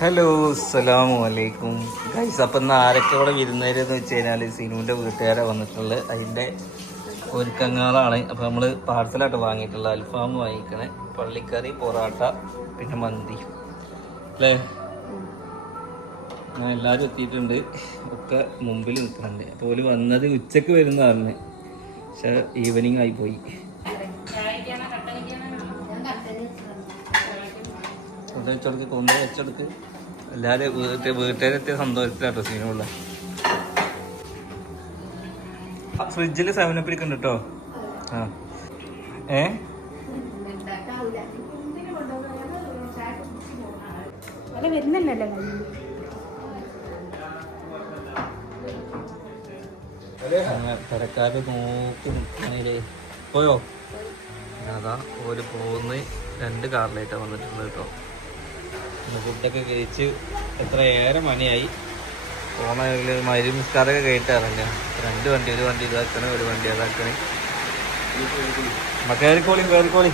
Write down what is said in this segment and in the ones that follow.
Hello അസ്സലാമു അലൈക്കും guys. അപ്പം ഇന്ന് ആരൊക്കെ ഇവിടെ വിരുന്നേരെന്ന് വെച്ച് കഴിഞ്ഞാൽ സിനുവിൻ്റെ വീട്ടുകാരെ വന്നിട്ടുള്ളത്. അതിൻ്റെ ഒരുക്കങ്ങളാണ്. അപ്പോൾ നമ്മൾ പാർസലായിട്ട് വാങ്ങിയിട്ടുള്ള അൽഫാം വാങ്ങിക്കണേ, പള്ളിക്കറി, പൊറാട്ട, പിന്നെ മന്തി അല്ലേ. ഞാൻ എല്ലാവരും എത്തിയിട്ടുണ്ട്, ഒക്കെ മുമ്പിൽ നിൽക്കുന്നുണ്ട്. അപ്പോൾ ഓല് വന്നത് ഉച്ചക്ക് വരുന്നതാണ്, പക്ഷെ ഈവനിങ് ആയിപ്പോയി. വെച്ചെടുക്ക് കൊണ്ട വെച്ചെടുക്ക്. എല്ലാവരും വീട്ടുകാരെത്തിയ സന്തോഷത്തിലാട്ടോ സീനുള്ള. ഫ്രിഡ്ജിൽ 7up ഇരിക്കുന്നുണ്ട് കേട്ടോ. ആ പെരക്കാര് നോക്കി നിൽക്കണേ. പോയോ? അതാ ഓല് പോകുന്ന 2 കാറിലായിട്ടാണ് വന്നിട്ടുള്ളത് കേട്ടോ. ഫുഡൊക്കെ കഴിച്ച് എത്ര 7 മണിയായി. പോണതിൽ മരി നിസ്കാരമൊക്കെ കഴിട്ടാറില്ല. 2 വണ്ടി, ഒരു വണ്ടി ഇതാക്കണേ, ഒരു വണ്ടി അതാക്കണേ. കയറിക്കോളി.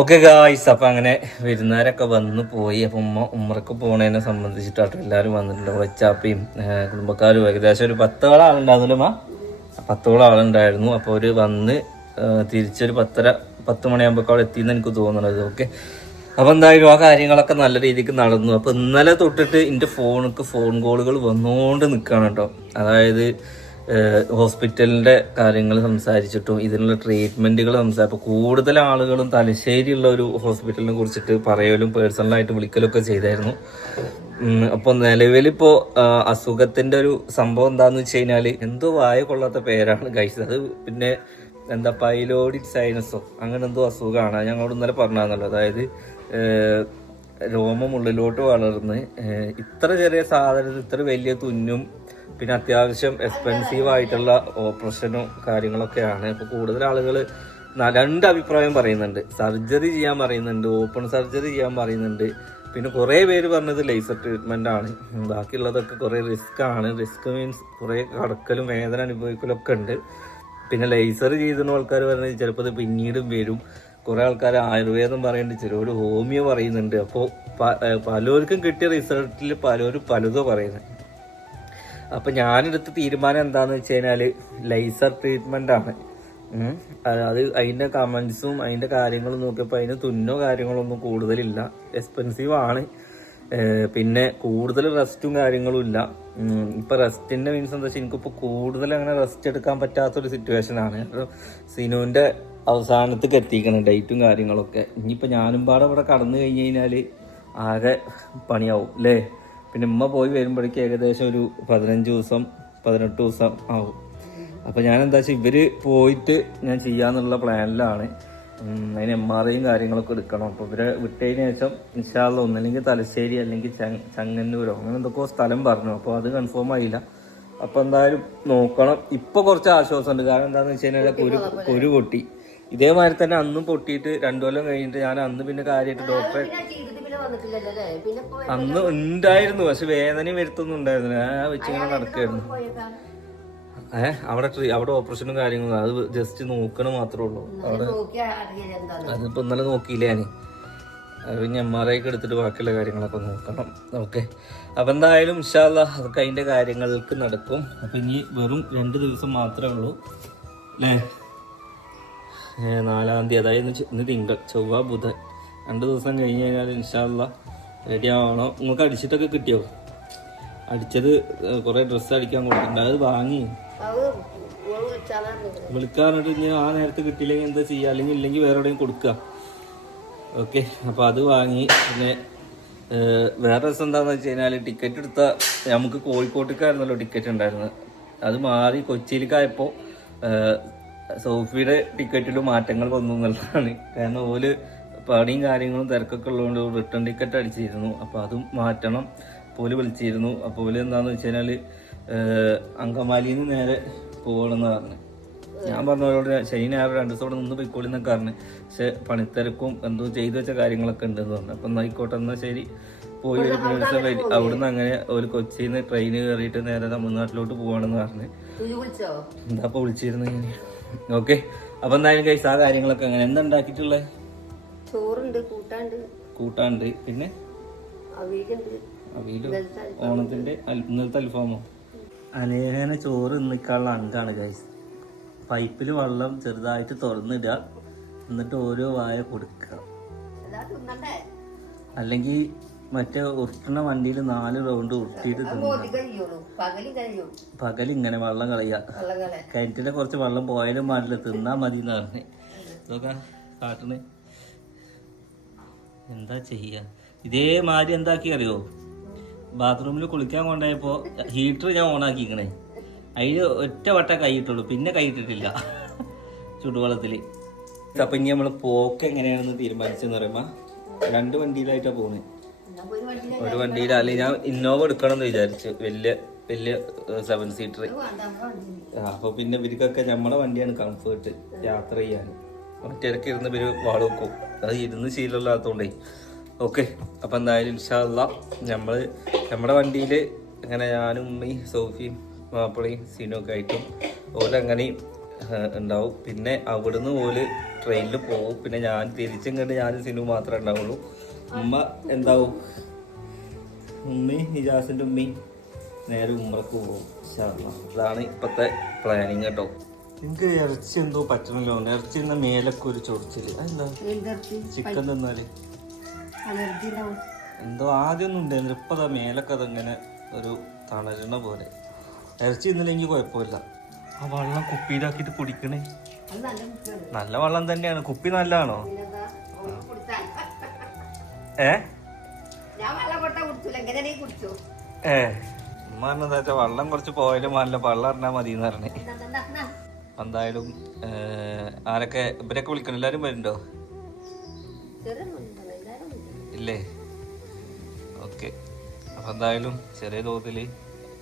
ഓക്കെ ഗായ്സ്, അപ്പം അങ്ങനെ വിരുന്നുകാരൊക്കെ വന്ന് പോയി. അപ്പം ഉമ്മറക്ക് പോണതിനെ സംബന്ധിച്ചിട്ടാട്ടോ എല്ലാവരും വന്നിട്ടുണ്ട്. വച്ചാപ്പയും കുടുംബക്കാരും ഏകദേശം ഒരു 10 ആളുണ്ടായിരുന്നല്ലോ. 10 ആളുണ്ടായിരുന്നു. അപ്പോൾ ഒരു വന്ന് തിരിച്ചൊരു 10 മണിയാകുമ്പോൾ അവിടെ എത്തിയെന്ന് എനിക്ക് തോന്നുന്നത്. ഓക്കെ, അപ്പോൾ എന്തായാലും ആ കാര്യങ്ങളൊക്കെ നല്ല രീതിക്ക് നടന്നു. അപ്പോൾ ഇന്നലെ തൊട്ടിട്ട് എൻ്റെ ഫോൺ കോളുകൾ വന്നുകൊണ്ട് നിൽക്കുകയാണ് കേട്ടോ. അതായത് ഹോസ്പിറ്റലിൻ്റെ കാര്യങ്ങൾ സംസാരിച്ചിട്ടും ഇതിനുള്ള ട്രീറ്റ്മെൻറ്റുകൾ അപ്പോൾ കൂടുതൽ ആളുകളും തലശ്ശേരിയുള്ള ഒരു ഹോസ്പിറ്റലിനെ കുറിച്ചിട്ട് പറയലും പേഴ്സണലായിട്ട് വിളിക്കലൊക്കെ ചെയ്തായിരുന്നു. അപ്പോൾ നിലവിലിപ്പോൾ അസുഖത്തിൻ്റെ ഒരു സംഭവം എന്താണെന്ന് വെച്ച് കഴിഞ്ഞാൽ എന്തോ വായ കൊള്ളാത്ത പേരാണ് കഴിച്ചത്. അത് പിന്നെ എന്താ പൈലോഡിക് സൈനസോ അങ്ങനെ എന്തോ അസുഖമാണ്. ഞങ്ങളോട് ഇന്നലെ പറഞ്ഞാന്നല്ലോ. അതായത് രോമം ഉള്ളിലോട്ട് വളർന്ന് ഇത്ര ചെറിയ സാധനത്തിൽ ഇത്ര വലിയ തുന്നും പിന്നെ അത്യാവശ്യം എക്സ്പെൻസീവ് ആയിട്ടുള്ള ഓപ്പറേഷനും കാര്യങ്ങളൊക്കെയാണ്. അപ്പോൾ കൂടുതൽ ആളുകൾ 2 അഭിപ്രായം പറയുന്നുണ്ട്. സർജറി ചെയ്യാൻ പറയുന്നുണ്ട്, ഓപ്പൺ സർജറി ചെയ്യാൻ പറയുന്നുണ്ട്. പിന്നെ കുറേ പേര് പറഞ്ഞത് ലേസർ ട്രീറ്റ്മെൻ്റ് ആണ്. ബാക്കിയുള്ളതൊക്കെ കുറേ റിസ്ക് ആണ്. റിസ്ക് മീൻസ് കുറേ കടക്കലും വേദന അനുഭവിക്കലും ഒക്കെ ഉണ്ട്. പിന്നെ ലേസർ ചെയ്യുന്ന ആൾക്കാർ പറഞ്ഞത് ചിലപ്പോൾ അത് പിന്നീടും വരും. കുറേ ആൾക്കാർ ആയുർവേദം പറയുന്നുണ്ട്, ചിലർ ഹോമിയോ പറയുന്നുണ്ട്. അപ്പോൾ പലർക്കും കിട്ടിയ റിസൾട്ടിൽ പലരും പലതും പറയുന്നത്. അപ്പം ഞാനെടുത്ത തീരുമാനം എന്താണെന്ന് വെച്ച് കഴിഞ്ഞാൽ ലേസർ ട്രീറ്റ്മെൻ്റ് ആണ്. അത് അതിൻ്റെ കമൻസും അതിൻ്റെ കാര്യങ്ങളും നോക്കിയപ്പോൾ അതിന് തുന്നോ കാര്യങ്ങളൊന്നും കൂടുതലില്ല. എക്സ്പെൻസീവ് ആണ്. പിന്നെ കൂടുതൽ റെസ്റ്റും കാര്യങ്ങളും ഇല്ല. ഇപ്പം റെസ്റ്റിൻ്റെ മീൻസ് എന്താ വെച്ചാൽ എനിക്കിപ്പോൾ കൂടുതൽ അങ്ങനെ റെസ്റ്റ് എടുക്കാൻ പറ്റാത്തൊരു സിറ്റുവേഷനാണ്. സിനുവിൻ്റെ അവസാനത്തേക്ക് എത്തിക്കണം ഡേറ്റും കാര്യങ്ങളൊക്കെ. ഇനിയിപ്പോൾ ഞാനും പാടെ ഇവിടെ കടന്നു കഴിഞ്ഞ് കഴിഞ്ഞാൽ ആകെ പണിയാവും അല്ലേ. പിന്നെ ഉമ്മ പോയി വരുമ്പോഴേക്ക് ഏകദേശം ഒരു 15 ദിവസം 18 ദിവസം ആവും. അപ്പോൾ ഞാൻ എന്താ വെച്ചാൽ ഇവർ പോയിട്ട് ഞാൻ ചെയ്യാന്നുള്ള പ്ലാനിലാണ്. അതിന് MRIയും കാര്യങ്ങളൊക്കെ എടുക്കണം. അപ്പോൾ ഇവരെ വിട്ടതിന് ശേഷം ഇൻഷാ അല്ലാഹ് ഒന്നല്ലെങ്കിൽ തലശ്ശേരി അല്ലെങ്കിൽ ചങ്ങന്നൂരോ അങ്ങനെ എന്തൊക്കെയോ സ്ഥലം പറഞ്ഞു. അപ്പോൾ അത് കൺഫേം ആയില്ല. അപ്പോൾ എന്തായാലും നോക്കണം. ഇപ്പോൾ കുറച്ച് ആശ്വാസമുണ്ട്. കാരണം എന്താണെന്ന് വെച്ച് കഴിഞ്ഞാൽ കുരു പൊട്ടി. ഇതേമാതിരി തന്നെ അന്നും പൊട്ടിയിട്ട് 2 കൊല്ലം കഴിഞ്ഞിട്ട് ഞാൻ അന്ന് പിന്നെ കാര്യമായിട്ട് ഡോക്ടറെ അന്ന് ഉണ്ടായിരുന്നു, പക്ഷെ വേദനയും വരുത്തൊന്നും ഉണ്ടായിരുന്നില്ല. ഞാൻ വെച്ചിങ്ങനെ നടക്കായിരുന്നു. അവിടെ ഓപ്പറേഷനും കാര്യങ്ങളും അത് ജസ്റ്റ് നോക്കണം മാത്രമേ ഉള്ളൂ. അവിടെ അതിപ്പോ ഇന്നലെ നോക്കിയില്ല ഞാൻ. പിന്നെ MRI ഒക്കെ എടുത്തിട്ട് ബാക്കിയുള്ള കാര്യങ്ങളൊക്കെ നോക്കണം. ഓക്കെ, അപ്പൊ എന്തായാലും ഇൻഷാ അല്ലാഹ് അതൊക്കെ അതിന്റെ കാര്യങ്ങൾക്ക് നടക്കും. അപ്പൊ ഇനി വെറും 2 ദിവസം മാത്രമേ ഉള്ളൂ അല്ലേ. 4-ാം തീയതി, അതായത് ഇന്ന് തിങ്കൾ, ചൊവ്വ, ബുധൻ 2 ദിവസം കഴിഞ്ഞ് കഴിഞ്ഞാൽ ഇൻഷാ അല്ലാഹ് റെഡി ആവണം. നിങ്ങൾക്ക് അടിച്ചിട്ടൊക്കെ കിട്ടിയോ? അടിച്ചത് കുറേ ഡ്രസ്സ് അടിക്കാൻ കൊടുത്തിട്ടുണ്ട്. അത് വാങ്ങി വിളിക്കാറിട്ട് ഇനി ആ നേരത്ത് കിട്ടിയില്ലെങ്കിൽ എന്താ ചെയ്യുക, അല്ലെങ്കിൽ ഇല്ലെങ്കിൽ വേറെ എവിടെയും കൊടുക്കുക. ഓക്കെ, അപ്പോൾ അത് വാങ്ങി. പിന്നെ വേറെ രസം എന്താണെന്ന് വെച്ച് കഴിഞ്ഞാൽ ടിക്കറ്റ് എടുത്ത നമുക്ക് കോഴിക്കോട്ടേക്കായിരുന്നല്ലോ ടിക്കറ്റ് ഉണ്ടായിരുന്നത്. അത് മാറി കൊച്ചിയിലേക്കായപ്പോൾ സോഫിയുടെ ടിക്കറ്റിൽ മാറ്റങ്ങൾ വന്നു എന്നുള്ളതാണ്. കാരണം ഓല് പണിയും കാര്യങ്ങളും തിരക്കൊക്കെ ഉള്ളതുകൊണ്ട് റിട്ടേൺ ടിക്കറ്റ് അടിച്ചിരുന്നു. അപ്പോൾ അതും മാറ്റണം. പോല് വിളിച്ചിരുന്നു. അപ്പോൾ ഓല് എന്താണെന്ന് വെച്ച് കഴിഞ്ഞാൽ അങ്കമാലിയിൽ നിന്ന് നേരെ പോകണമെന്ന് പറഞ്ഞു. ഞാൻ പറഞ്ഞവരോട് ശനി ഞായർ 2 ദിവസം ഇവിടെ നിന്ന് പോയിക്കോളിന്നൊക്കെ പറഞ്ഞു. പക്ഷെ പണിത്തിരക്കും എന്തോ ചെയ്തു വെച്ച കാര്യങ്ങളൊക്കെ ഉണ്ടെന്ന് പറഞ്ഞു. അപ്പം ആയിക്കോട്ടെ എന്നാൽ ശരി പോയി ഒരു ദിവസം അവിടുന്ന് അങ്ങനെ ഒരു കൊച്ചിയിൽ നിന്ന് ട്രെയിന് കയറിയിട്ട് നേരെ തമിഴ്നാട്ടിലോട്ട് പോവാണെന്ന് പറഞ്ഞു. എന്താ അപ്പോൾ വിളിച്ചിരുന്നു ഞാൻ. ഓക്കെ, അപ്പൊ എന്തായാലും കഴിച്ച ആ കാര്യങ്ങളൊക്കെ അങ്ങനെ എന്താ ഉണ്ടാക്കിയിട്ടുള്ളത്? ചോറുണ്ട്, കൂട്ടാണ്ട്, പിന്നെ അവിയലുണ്ട്. അവിയലോ? ഓണത്തിന്റെ ഇന്നലത്തെ അൽഫാമോ? അലേഹന ചോറ് നിൽക്കാനുള്ള അങ്കാണ് ഗൈസ്. പൈപ്പിൽ വെള്ളം ചെറുതായിട്ട് തുറന്നിടുക, എന്നിട്ട് ഓരോ വായ കൊടുക്കുക. അല്ലെങ്കിൽ മറ്റേ ഉരുട്ടണ വണ്ടിയിൽ 4 റൗണ്ട് ഉരുട്ടിയിട്ട് പകലിങ്ങനെ വെള്ളം കളയുക. കിണറ്റിലെ കുറച്ച് വെള്ളം പോയാലും പാടില്ല, തിന്നാ മതി എന്ന് പറഞ്ഞ് ഇതൊക്കെ കാട്ടണ്. എന്താ ചെയ്യ? ഇതേമാതിരി എന്താക്കി അറിയോ? ബാത്റൂമിൽ കുളിക്കാൻ കൊണ്ടുപോയപ്പോ ഹീറ്റർ ഞാൻ ഓണാക്കിക്കണേ, അതിൽ ഒറ്റ വട്ട കൈയിട്ടുള്ളൂ, പിന്നെ കൈയിട്ടിട്ടില്ല ചുടുവെള്ളത്തിൽ. അപ്പൊ ഇനി നമ്മള് പോക്ക് എങ്ങനെയാണെന്ന് തീരുമാനിച്ചെന്ന് പറയുമ്പോ 2 വണ്ടിയിലായിട്ടാ പോകുന്നത്. ഒരു വണ്ടിയിൽ, അല്ലെങ്കിൽ ഞാൻ ഇന്നോവ എടുക്കണം എന്ന് വിചാരിച്ചു, വലിയ 7 സീറ്റർ. അപ്പൊ പിന്നെ ഇവർക്കൊക്കെ നമ്മളെ വണ്ടിയാണ് കംഫേർട്ട് യാത്ര ചെയ്യാൻ. ഒറ്റയ്ക്ക് ഇരുന്ന് ഇവര് വാള് വെക്കും, അത് ഇരുന്ന് ശീലമില്ലാത്തതുകൊണ്ടേ. ഓക്കെ, അപ്പൊ എന്തായാലും ഇൻഷാ അല്ലാഹ് നമ്മുടെ വണ്ടിയിൽ ഇങ്ങനെ ഞാനും ഉമ്മയും സോഫിയും മാപ്പിളയും സീനും ഒക്കെ ആയിട്ടും ഓലങ്ങനെയും ഉണ്ടാവും. പിന്നെ അവിടുന്ന് ഓല് ട്രെയിനിൽ പോകും. പിന്നെ ഞാൻ തിരിച്ചും കണ്ട് ഞാനും സിനു മാത്രമേ ഉണ്ടാവുള്ളൂ. ഉമ്മ എന്താവും, ഉമ്മയും ഹിജാസിൻ്റെ ഉമ്മയും നേരെ ഉമ്മറക്ക് പോകും. ഇതാണ് ഇപ്പോഴത്തെ പ്ലാനിങ് കേട്ടോ. എനിക്ക് ഇറച്ചി എന്തോ പറ്റണല്ലോ, ഇറച്ചി തിന്ന മേലൊക്കെ ഒരു ചൊറിച്ചില്. അതെന്താ? ചിക്കൻ തിന്നാല് എന്തോ ആദ്യമൊന്നും ഉണ്ടായിരുന്നു, ഇപ്പൊ മേലൊക്കെ അതങ്ങനെ ഒരു തളരണ പോലെ. ഇറച്ചി തിന്നില്ലെങ്കിൽ കുഴപ്പമില്ല. ആ വെള്ളം കുപ്പിയിലാക്കിയിട്ട് കുടിക്കണേ, നല്ല വെള്ളം തന്നെയാണ്. കുപ്പി നല്ലതാണോ? ഉമ്മ പറഞ്ഞതാ വെള്ളം കുറച്ച് പോയാലും നല്ല വെള്ളം അറിഞ്ഞാൽ മതി എന്ന് പറഞ്ഞേ. എന്തായാലും ആരൊക്കെ ഇവരൊക്കെ വിളിക്കണം, എല്ലാരും വരുന്നുണ്ടോ? ഇല്ലേ? ഓക്കെ, അപ്പൊ എന്തായാലും ചെറിയ തോതില്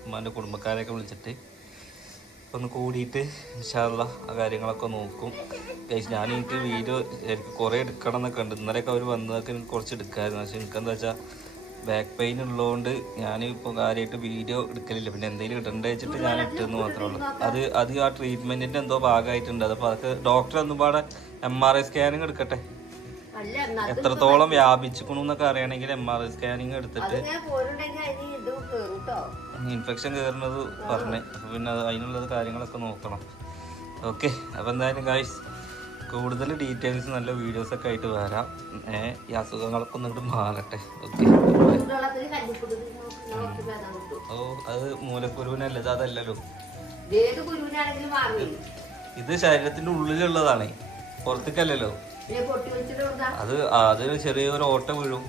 ഉമ്മാന്റെ കുടുംബക്കാരെയൊക്കെ വിളിച്ചിട്ട് ഒന്ന് കൂടിയിട്ട് ഇൻഷാ അല്ലാഹ് ആ കാര്യങ്ങളൊക്കെ നോക്കും. ഞാൻ എനിക്ക് വീഡിയോ എനിക്ക് കുറേ എടുക്കണം എന്നൊക്കെ ഉണ്ട്. ഇന്നലെയൊക്കെ അവർ വന്നതൊക്കെ എനിക്ക് കുറച്ച് എടുക്കാമായിരുന്നു. പക്ഷെ എനിക്കെന്താ വെച്ചാൽ ബാക്ക് പെയിൻ ഉള്ളതുകൊണ്ട് ഞാനിപ്പോൾ കാര്യമായിട്ട് വീഡിയോ എടുക്കലില്ല. പിന്നെ എന്തെങ്കിലും ഇടേണ്ട വെച്ചിട്ട് ഞാൻ ഇട്ടെന്ന് മാത്രമേ ഉള്ളൂ. അത് ആ ട്രീറ്റ്മെൻറ്റിൻ്റെ എന്തോ ഭാഗമായിട്ടുണ്ട്. അപ്പോൾ അതൊക്കെ ഡോക്ടർ ഒന്നും പാടെ MRI സ്കാനിങ് എടുക്കട്ടെ, എത്രത്തോളം വ്യാപിച്ചിക്കണു എന്നൊക്കെ അറിയണമെങ്കിൽ MRI സ്കാനിങ് എടുത്തിട്ട് ഇൻഫെക്ഷൻ കയറുന്നത് പറഞ്ഞേ. അപ്പോൾ പിന്നെ അതിനുള്ളത് കാര്യങ്ങളൊക്കെ നോക്കണം. ഓക്കെ, അപ്പോൾ എന്തായാലും ഗായ്സ് കൂടുതൽ ഡീറ്റെയിൽസ് നല്ല വീഡിയോസൊക്കെ ആയിട്ട് വരാം. ഈ അസുഖങ്ങളൊക്കെ ഒന്നിട്ട് മാറട്ടെ. ഓക്കെ, ഓ അത് മൂലക്കുരുവിനല്ല, അതല്ലല്ലോ, ഇത് ശരീരത്തിന്റെ ഉള്ളിലുള്ളതാണ്, പുറത്തേക്കല്ലല്ലോ. അത് ചെറിയൊരു ഓട്ട വീഴും,